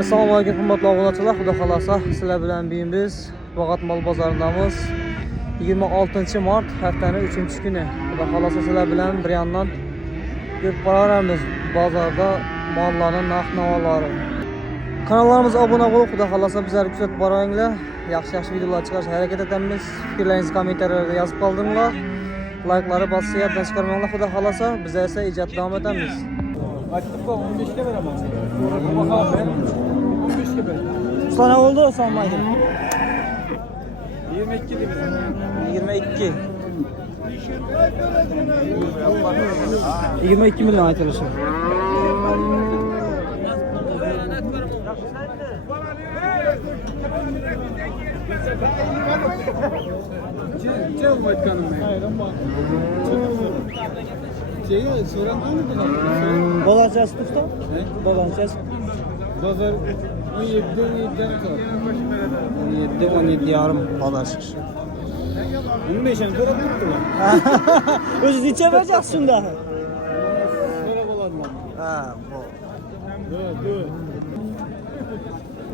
Assalomu alaykum hurmatli obunachilar. Xudo xolasa sizlar bilan biz Bog'ot mol bozoridamiz. 26 mart haftaning 3-kuni. Xudo xolasa sizlar bilan bir yandan ko'p qo'ramiz bozorda mollarning narx-navolari. Kanalimizga obuna bo'lib, Xudo xolasa bizlarni kuzatib boringlar. Yaxshi videolar chiqarishga harakat etamiz. Fikrlaringizni kommentariyada yozib qoldiringlar. Like'larni bosib yoddan chiqarmanglar. Xudo xolasa biz esa ijod davom etamiz. Aktif'e 15'te veremem. Sonra bakalım ben 15'te ver. Sana oldu sanmaydım. 22 de 22. 22 milyon arkadaşlar. Çel başkanım ben. Hayır ama. Şeyi soran var mı da? Dolanacağız usta. Dolanacağız. Pazar 17 yarım dolaşır. 15'e kadar tuttular. Özü içemeyeceksin daha. Böyle olanlar. Ha, bu. Dur.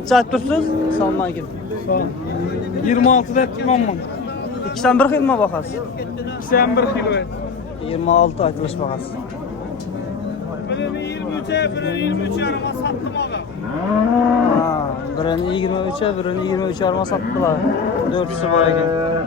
Çay tursuz, salmaya gidin. Sağ ol. 26'da tutmam ben. 2'den 1 xil mi bakasın? Sen bir kilo ver. 26 açılış bakasın. Birini 23'e, birini 23 yarıma sattım abi. Ha, birini 23'e, birini 23 yarıma sattılar. 4'üsü var ekan.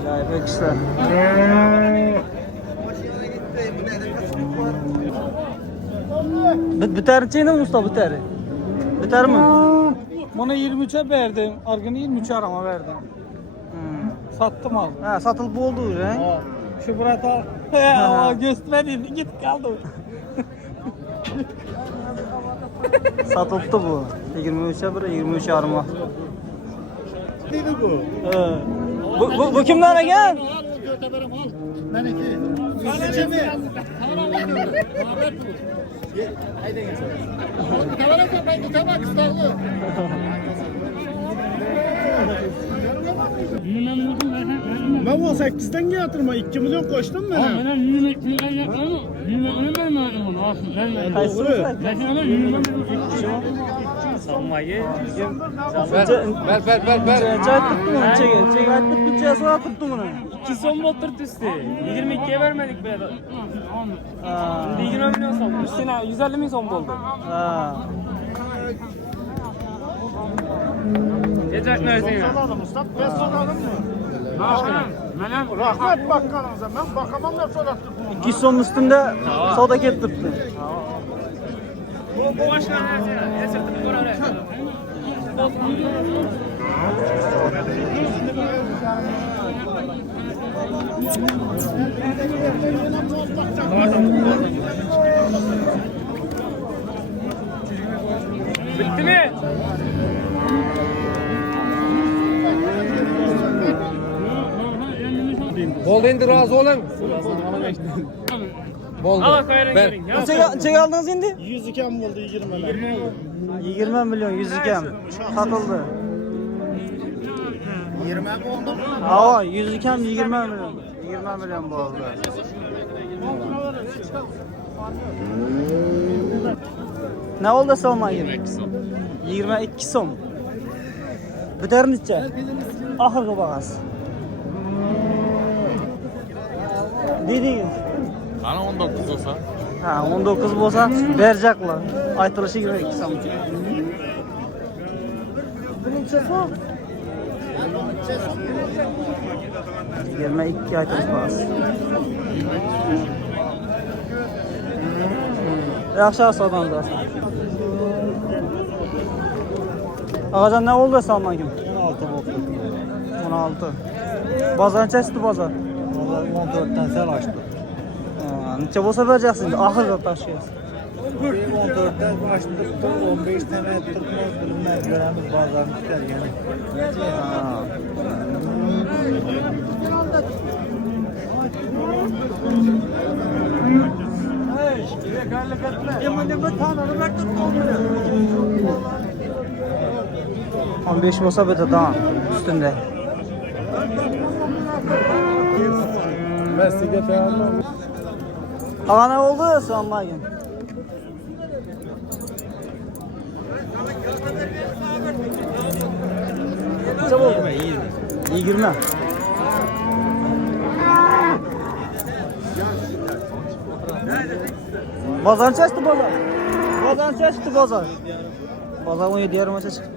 Acayip işler. Biter mi usta biter? Biter mi? Bana 23'e verdim. Argını 23 arama verdim. Sattım al. Ha, satılıp oldu he? Şu buraya al. Göstermedi. Git kaldı. Satıldı bu. 23'e bir 23 yarıma. Neydi bu? Bu kimden eken? Ben iki. Sadece mi? Haydi geç. Kamerada ben gitmek istedim. Ben 18'den yatırma 2 milyon koştum ben. Ben 20 milyon yapmadım. 20 milyon vermedim onu. Aslında Kaysın? ben ona 20 milyon sanmayı. Ver. Çay tuttum onu çek. Çek ayet tuttum çay sonra tuttum onu. 2 son boturt üstü. 22'ye vermedik be. Şimdi 20 milyon son. Üstüne 150 milyon son oldu. Ha. Yeter neredeyim? Mustafa ben soradım mı? Ne yapayım? Benim Rahmet bakkanımıza ben bakamam da sorattım. 2 son üstünde soda getirtti. bu başkan nerede? Esirtip bir oraya. Bitti mi? Oldu indi razı olun. Oldu. Allah kayran Ben- gelin. Çek aldınız indi? 102 mi oldu 20'ler? 20 milyon 102 satıldı. 20 mi oldu? Hava 102 20 milyon. 20 milyon bu oldu. Ne oldu Salman? 22 son. Biter mi içe? Ahırı bağız. Dediğin. Ana 19 olsa. Ha 19 olsa verecekler. Aytılışı 22 son. Birinci son. 22 aytılış bağız. Yaxşı asadan da. Ağacan ne oldu Salman kim? 16 oldu. 16. Bazar neçəsidir bazar? 14'ten sen açtın. Neçə olsa verəcəksin? Axır taşıyasın. 14'ten açtık 15 tane tutmaz bilmez göremiz bazarını tutar yani. 15 olsa biter daha üstünde. Mesleğe dayanmam. Ağa ne oldu sanma gün? Ne oldu? 20. Bazar çıktı bazar. Bazar çıktı bazar. Bazar 17 yarım maça çıktı.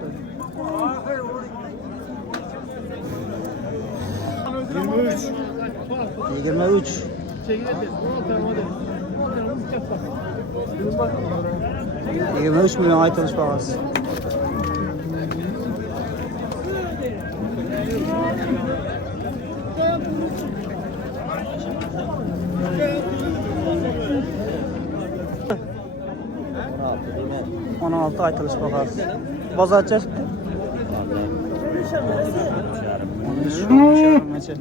23. 23. 23 milyon ay tanış parası. On altı ay tanış parası. Bazar çıktı. 13 yarım maça.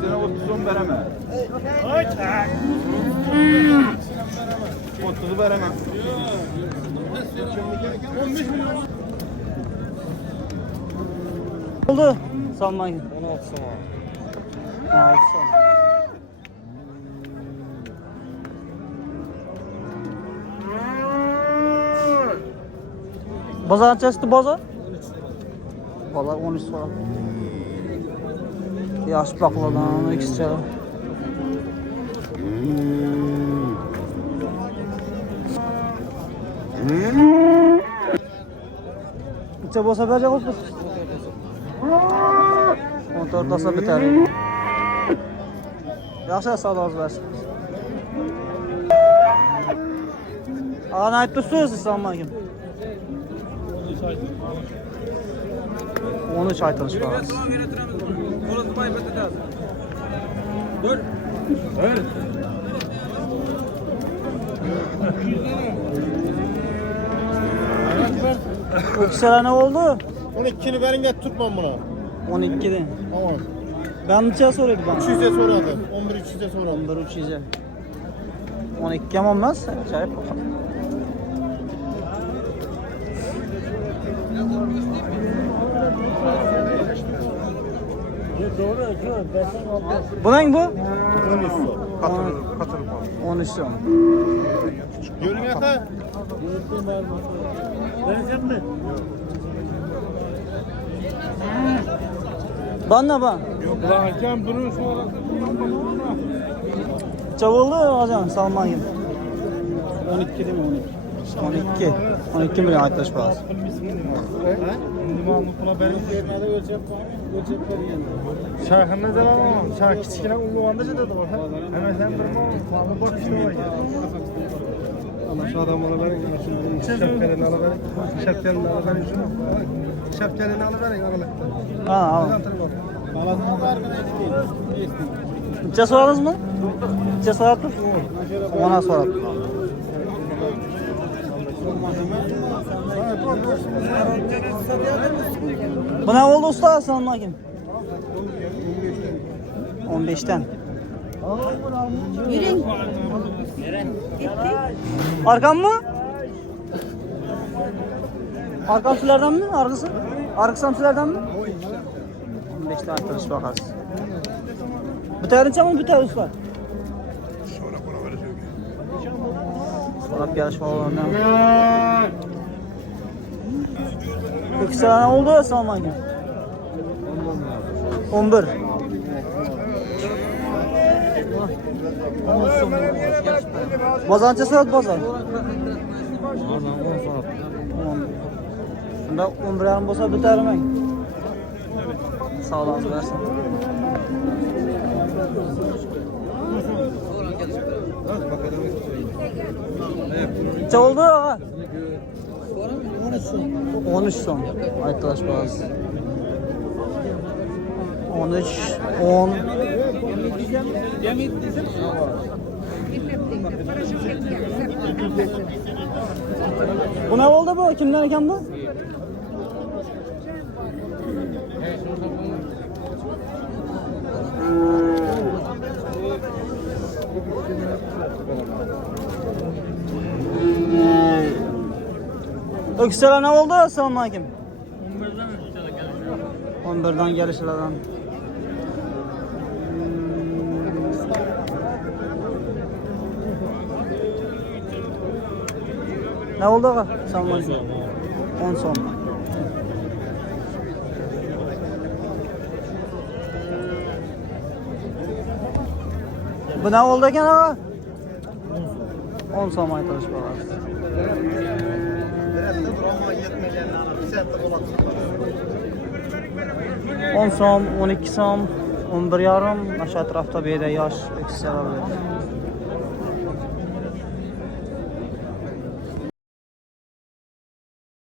Sene 30 veremem. 30'u veremem. Oldu. Salman gün. 16 sana. 16 son. Bazar çeşitli bazar? Bazar 13 sonra. Yaş bakladan ikisi çara. İçe bosa verecek olsun. 14 asa biter. Yaxşı sağ olun versin. Ağa ne ayıptısınız İslam'a kim? 13 ay tanış var. Öksele ne oldu? 12'ni verin get tutmam bunu. 12'den. Tamam. Ben neçe soruydu bana? 300'e soradı. 11 300'e soradı. 11 300'e. 12 olmaz. Acayip bakalım. Bu ne bu? 13 sor. 13 son. Görün yata. Verecek mi? Bana bak. Yok lan hakem durun sonra. Çavuldu hocam Salman gibi. 12 değil mi 12. 12 milyon arkadaş parası. Şarkının da var. Şarkı küçükine uluvanda da var. Hemen sen bir bak işte var ya. Ama şu adam alaverin, şapkelerini alaverin, şapkelerini alaverin şunu. Şapkelerini alaverin aralıkta. Ha al. Balasını var mı? Neçe soradınız mı? Neçe soradınız? Ona soradım. Bu ne oldu usta Salman kim? 15'ten. Yürüyün. Arkam mı? Arkam sülerden mi? Arkası? Arkasam sülerden mi? 15'ten arkadaş bakarsın. Biterin mi biter usta? Sonra bir yarışma olanlar. Peki sana ne oldu Salman gibi? 11. Bazan çesat bazan. Bunda 11 yarım olsa biter mi? Sağ olun versin. Ne oldu ağa? 13 son. Arkadaş bazı. 13, 10. Bu ne oldu bu? Kimden eken bu? Öksüler ne oldu? Assalamu aleyküm. 11'den gelişlerden. Ne oldu ağa? Assalamu aleyküm. 10 son. Bu ne oldu eken ağa? 10 son aytılış balası. 10 so'm, 12 so'm, 11 yarım, aşağı tarafta bir de yaş öküzler var.